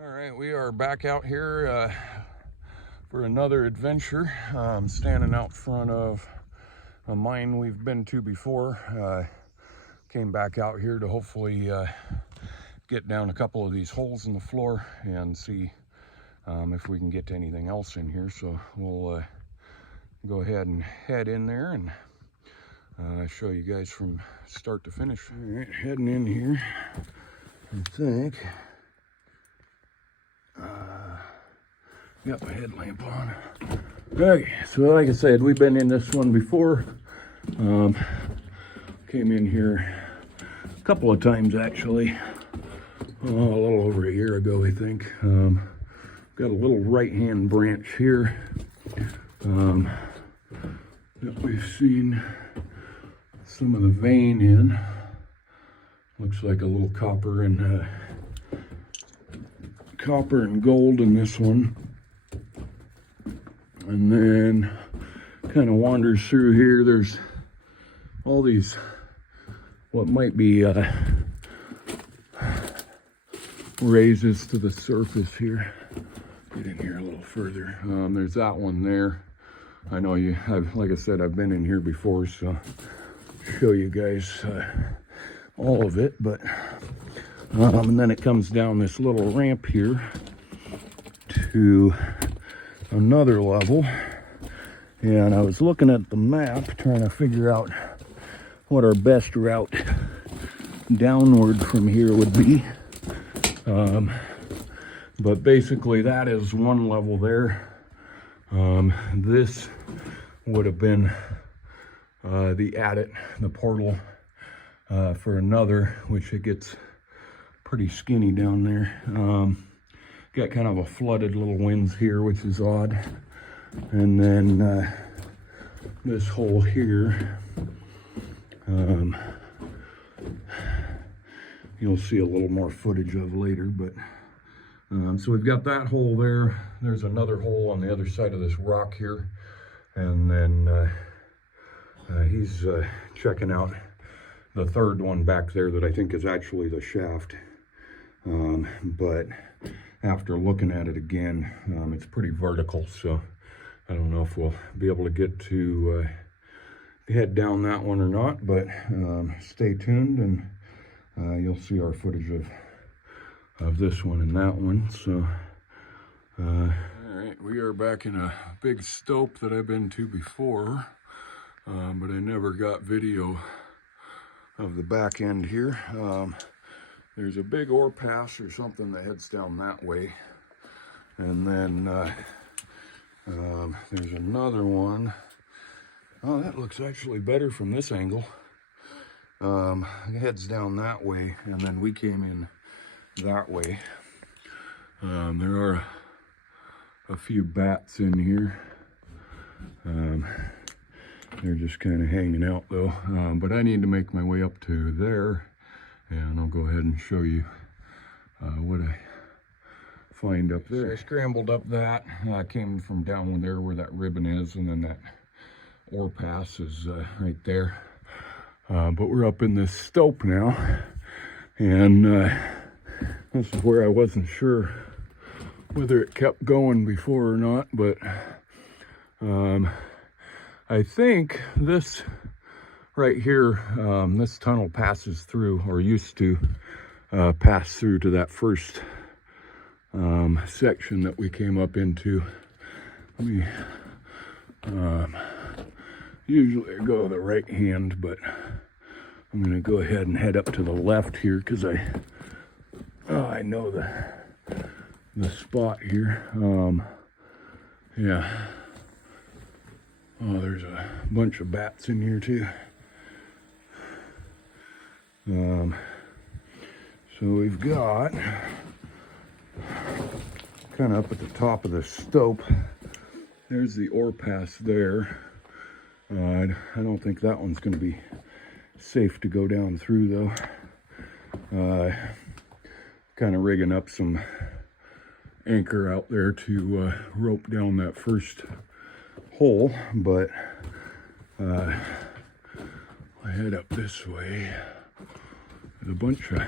All right, we are back out here for another adventure. Standing out front of a mine we've been to before. Came back out here to hopefully get down a couple of these holes in the floor and see if we can get to anything else in here. So we'll go ahead and head in there and show you guys from start to finish. All right, heading in here, I think. Got my headlamp on. Okay, so like I said, we've been in this one before. Came in here a couple of times actually. A little over a year ago, I think. Got a little right-hand branch here that we've seen some of the vein in. Looks like a little copper and gold in this one. And then kind of wanders through here. There's all these, what might be raises to the surface here. Get in here a little further. There's that one there. I know like I said, I've been in here before, so show you guys all of it. But and then it comes down this little ramp here to another level, and I was looking at the map trying to figure out what our best route downward from here would be. But basically that is one level there. This would have been the adit, the portal for another, which it gets pretty skinny down there. Got kind of a flooded little winds here, which is odd. And then this hole here, you'll see a little more footage of later. But so we've got that hole there. There's another hole on the other side of this rock here. And then he's checking out the third one back there that I think is actually the shaft. But after looking at it again, it's pretty vertical, so I don't know if we'll be able to get to head down that one or not, but stay tuned and you'll see our footage of this one and that one. So all right, we are back in a big stope that I've been to before, but I never got video of the back end here. There's a big ore pass or something that heads down that way. And then there's another one. Oh, that looks actually better from this angle. It heads down that way, and then we came in that way. There are a few bats in here. They're just kind of hanging out though. But I need to make my way up to there. And I'll go ahead and show you what I find up there. So I scrambled up that. I came from down there where that ribbon is, and then that ore pass is right there. But we're up in this stope now, and this is where I wasn't sure whether it kept going before or not, but I think this right here, this tunnel passes through, or used to pass through to that first section that we came up into. We usually go the right hand, but I'm going to go ahead and head up to the left here because I know the spot here. Yeah. Oh, there's a bunch of bats in here too. So we've got kind of up at the top of the stope, there's the ore pass there. I don't think that one's going to be safe to go down through though. Kind of rigging up some anchor out there to rope down that first hole, but I head up this way. There's a bunch of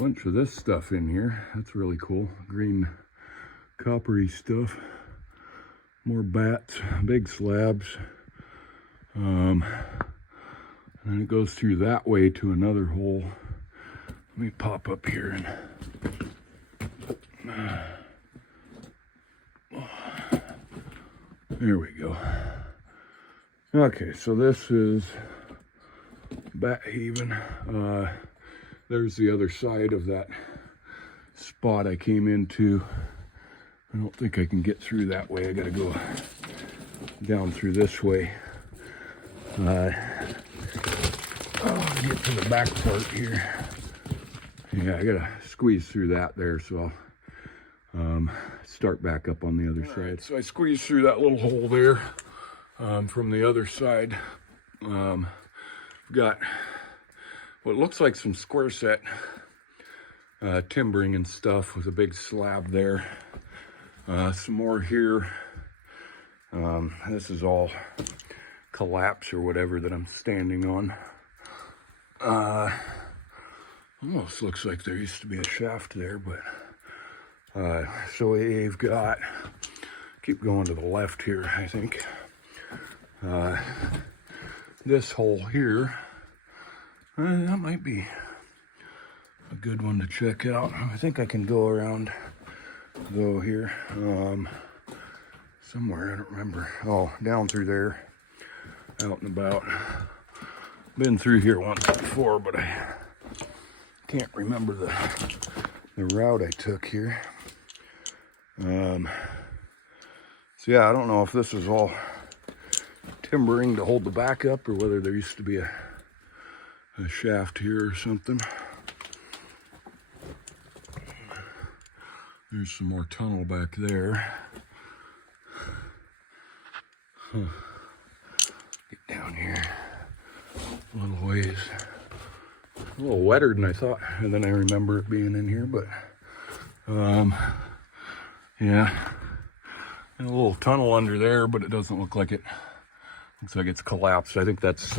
bunch of this stuff in here. That's really cool. Green coppery stuff. More bats, big slabs. And it goes through that way to another hole. Let me pop up here and there we go. Okay, so this is Bat Haven. There's the other side of that spot I came into. I don't think I can get through that way. I gotta go down through this way. Get to the back part here. Yeah, I gotta squeeze through that there, so I'll start back up on the other side. So I squeezed through that little hole there from the other side. Got what looks like some square set timbering and stuff with a big slab there. Some more here. This is all collapse or whatever that I'm standing on. Almost looks like there used to be a shaft there, but so we've got, keep going to the left here, I think. This hole here, that might be a good one to check out. I think I can go around, go here, somewhere, I don't remember. Oh, down through there, out and about. Been through here once before, but I can't remember the route I took here. So yeah, I don't know if this is all timbering to hold the back up or whether there used to be a shaft here or something. There's some more tunnel back there. Huh. Get down here a little ways. A little wetter than I thought, and then I remember it being in here, but yeah, and a little tunnel under there, but it doesn't look like it. Looks like it's collapsed. I think that's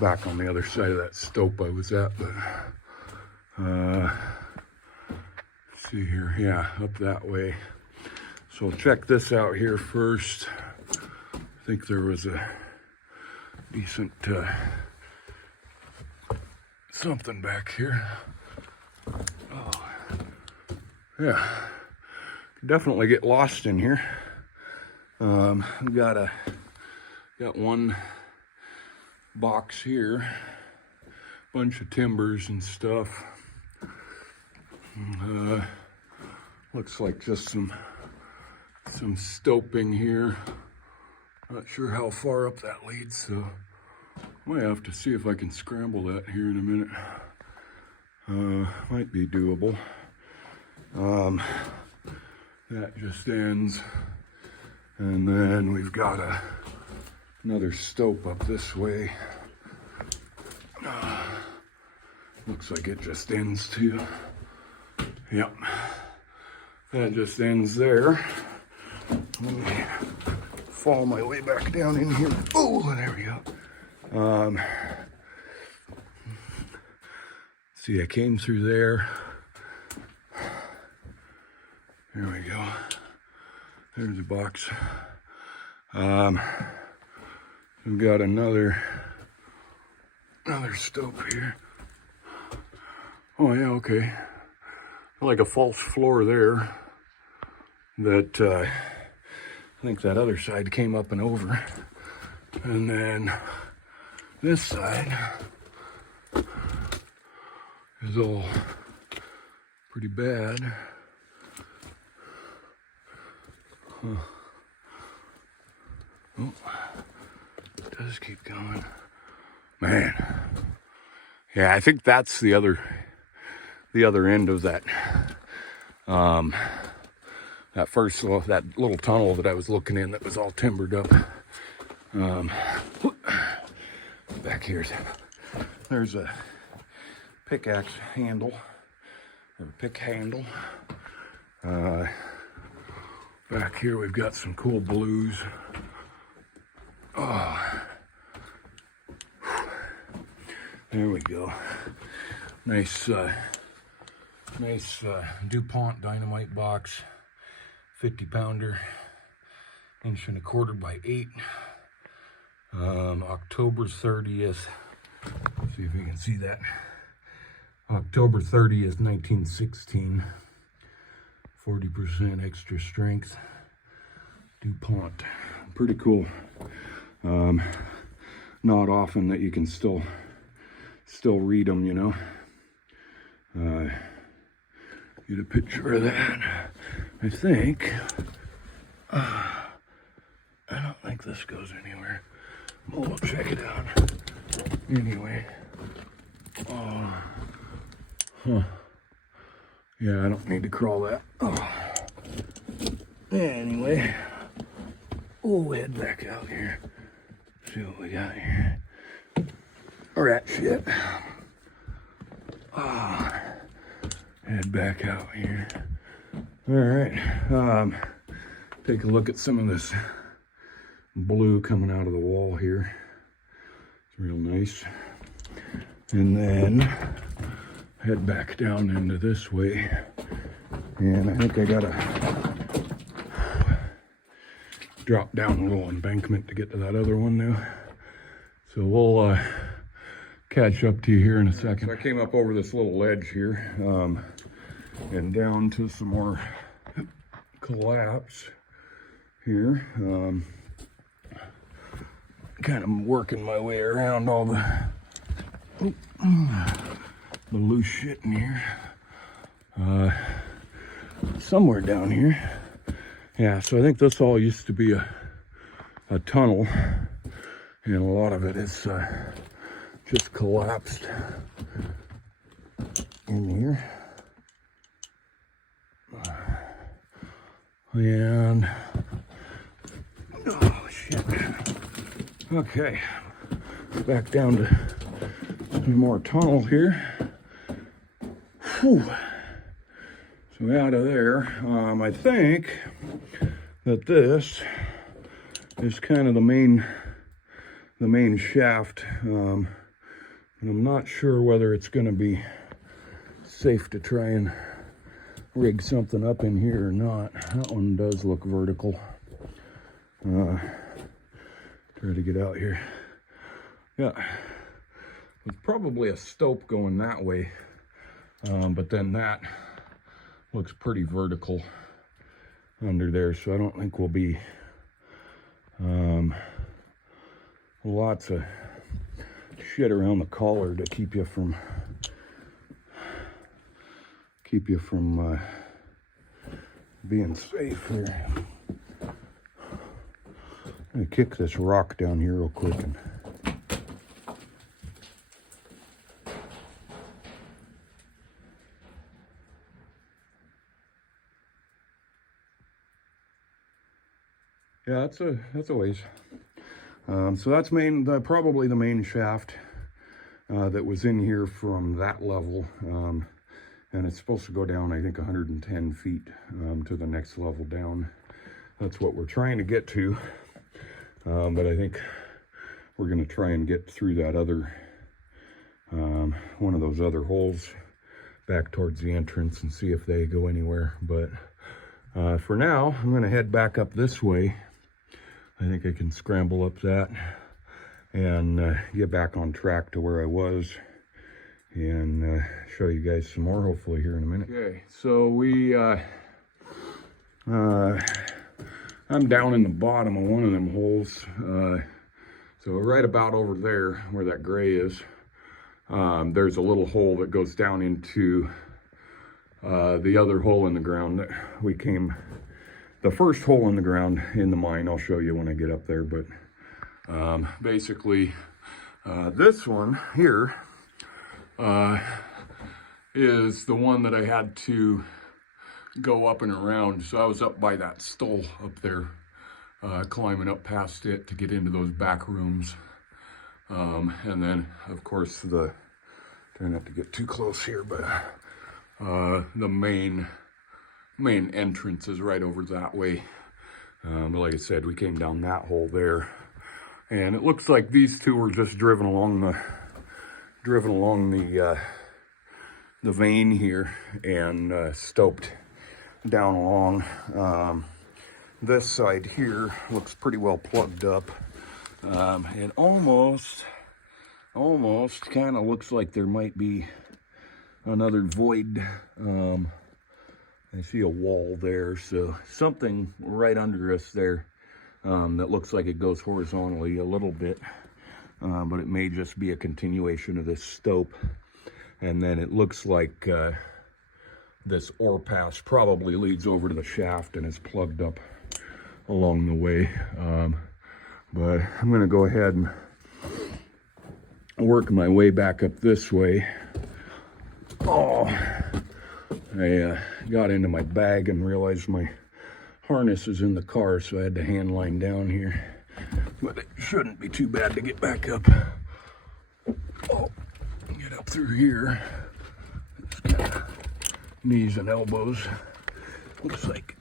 back on the other side of that stope I was at, but let's see here. Yeah, up that way. So we'll check this out here first. I think there was a decent something back here. Oh, yeah, definitely get lost in here. We've got one box here, bunch of timbers and stuff. Looks like just some stoping here. Not sure how far up that leads, so might have to see if I can scramble that here in a minute. Might be doable. That just ends, and then we've got another stope up this way. Looks like it just ends too. Yep, that just ends there. Let me fall my way back down in here. Oh, there we go. See, I came through there. There we go. There's the box. We've got another stope here. Oh yeah, okay. Like a false floor there. That I think that other side came up and over, and then this side is all pretty bad. Huh. Oh, it does keep going. Man. Yeah, I think that's the other end of that that little tunnel that I was looking in that was all timbered up. Back here, there's a pickaxe handle, or a pick handle. Back here we've got some cool blues. Oh, there we go. Nice Nice DuPont dynamite box, 50-pounder, 1.25 by 8. October 30th. Let's see if you can see that. October 30th, 1916. 40% extra strength. DuPont. Pretty cool. Not often that you can still read them, you know. Get a picture of that. I think. I don't think this goes anywhere. We'll check it out. Anyway. Yeah, I don't need to crawl that. Anyway. We'll head back out here. See what we got here. Rat shit. Head back out here. All right. Take a look at some of this blue coming out of the wall here. It's real nice. And then head back down into this way. And I think I gotta drop down a little embankment to get to that other one now. So we'll catch up to you here in a second. So I came up over this little ledge here and down to some more collapse here. Kind of working my way around all the loose shit in here. Somewhere down here. Yeah, so I think this all used to be a tunnel, and a lot of it is just collapsed in here. And oh shit. Okay, back down to some more tunnel here. Whew. So out of there, I think that this is kind of the main shaft. And I'm not sure whether it's going to be safe to try and rig something up in here or not. That one does look vertical. Try to get out here. Yeah, it's probably a stope going that way, but then that looks pretty vertical under there, so I don't think we'll be lots of shit around the collar to keep you from being safe here. I'm gonna kick this rock down here real quick and yeah, that's a ways. So that's probably the main shaft that was in here from that level, and it's supposed to go down, I think, 110 feet to the next level down. That's what we're trying to get to, but I think we're going to try and get through that other one of those other holes back towards the entrance and see if they go anywhere. But for now, I'm going to head back up this way. I think I can scramble up that and get back on track to where I was and show you guys some more, hopefully, here in a minute. Okay, so I'm down in the bottom of one of them holes. So right about over there where that gray is, there's a little hole that goes down into the other hole in the ground that we came. The first hole in the ground in the mine, I'll show you when I get up there, but basically this one here is the one that I had to go up and around. So I was up by that stole up there, climbing up past it to get into those back rooms. And then, of course, try not to get too close here, but the main entrance is right over that way. But like I said, we came down that hole there, and it looks like these two were just driven along the the vein here and stoped down along. This side here looks pretty well plugged up. It almost kind of looks like there might be another void. I see a wall there, so something right under us there that looks like it goes horizontally a little bit, but it may just be a continuation of this stope. And then it looks like this ore pass probably leads over to the shaft and is plugged up along the way. But I'm gonna go ahead and work my way back up this way. Oh, I got into my bag and realized my harness is in the car, so I had to hand line down here. But it shouldn't be too bad to get back up. Oh, get up through here. Just kind of knees and elbows. Looks like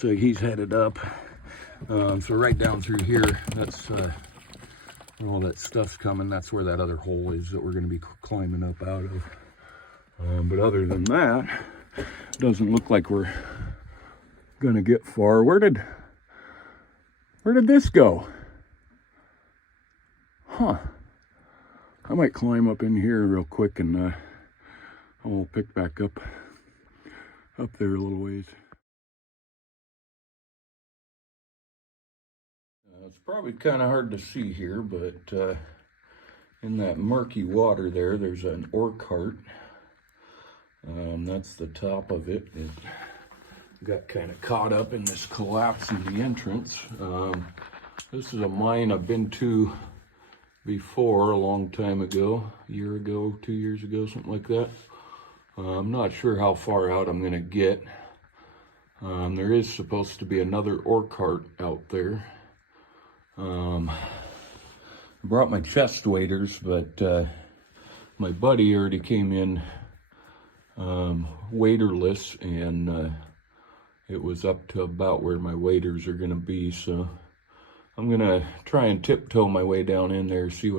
he's headed up. So right down through here, that's where all that stuff's coming. That's where that other hole is that we're going to be climbing up out of. But other than that, doesn't look like we're going to get far. Where did this go? Huh. I might climb up in here real quick and I'll pick back up there a little ways. It's probably kind of hard to see here, but in that murky water there's an ore cart. That's the top of it. It got kind of caught up in this collapse in the entrance. This is a mine I've been to before a long time ago, a year ago, 2 years ago, something like that. I'm not sure how far out I'm going to get. There is supposed to be another ore cart out there. I brought my chest waders, but my buddy already came in waderless, and it was up to about where my waders are going to be, so I'm going to try and tiptoe my way down in there, see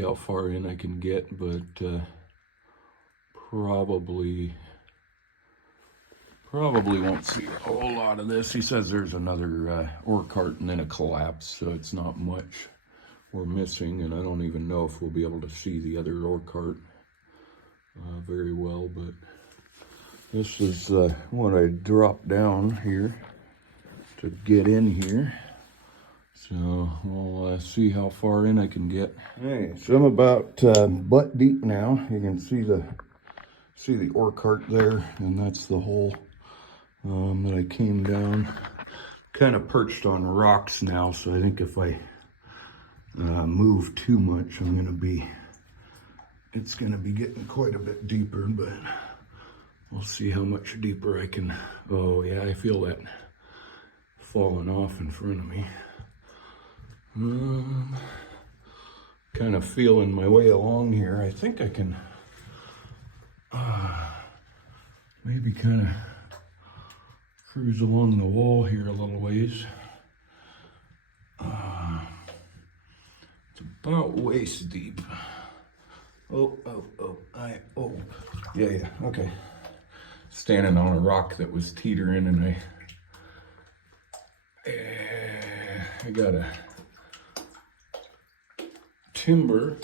how far in I can get, but probably won't see a whole lot of this. He says there's another ore cart and then a collapse, so it's not much we're missing, and I don't even know if we'll be able to see the other ore cart very well, but this is what I dropped down here to get in here. So we'll see how far in I can get. Hey, so I'm about butt deep now. You can see the ore cart there, and that's the hole that I came down. Kind of perched on rocks now, so I think if I move too much, it's gonna be getting quite a bit deeper, but we'll see how much deeper I can. Oh yeah, I feel that falling off in front of me. Kind of feeling my way along here. I think I can maybe kind of cruise along the wall here a little ways. It's about waist deep. Yeah, okay. Standing on a rock that was teetering, and I got a timber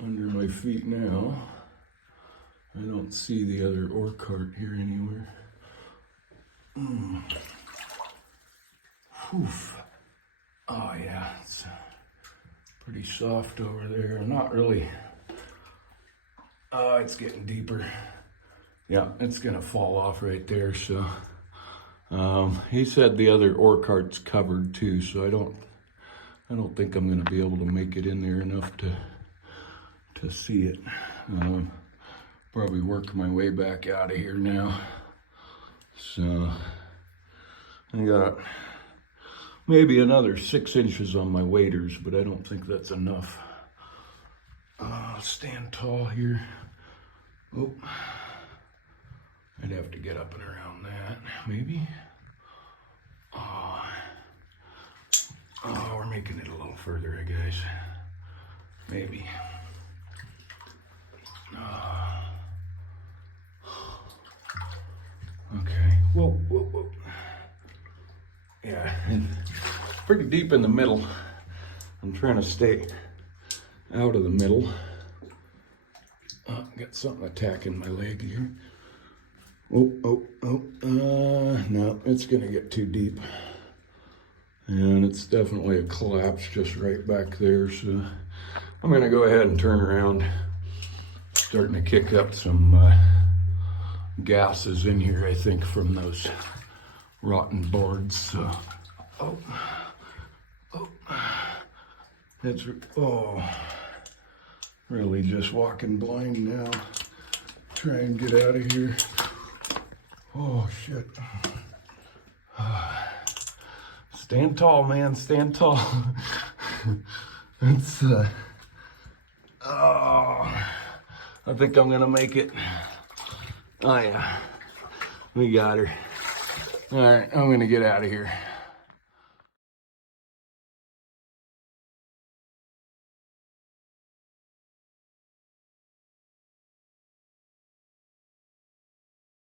under my feet now. I don't see the other ore cart here anywhere. Oof. Oh yeah, it's pretty soft over there. Not really. Oh, it's getting deeper. Yeah, it's gonna fall off right there. So he said the other ore cart's covered too, so I don't think I'm gonna be able to make it in there enough to see it. Probably work my way back out of here now. So I got maybe another 6 inches on my waders, but I don't think that's enough. Stand tall here. Oh, I'd have to get up and around that, maybe. Oh, we're making it a little further, I guess. Maybe. Okay, whoa. Yeah, pretty deep in the middle. I'm trying to stay out of the middle. Got something attacking my leg here. Oh, no, it's gonna get too deep. And it's definitely a collapse just right back there. So I'm gonna go ahead and turn around. Starting to kick up some gases in here, I think, from those rotten boards. So, it's really just walking blind now. Try and get out of here. Oh shit. Stand tall, man, stand tall. It's I think I'm gonna make it. Oh yeah, we got her. All right, I'm gonna get out of here.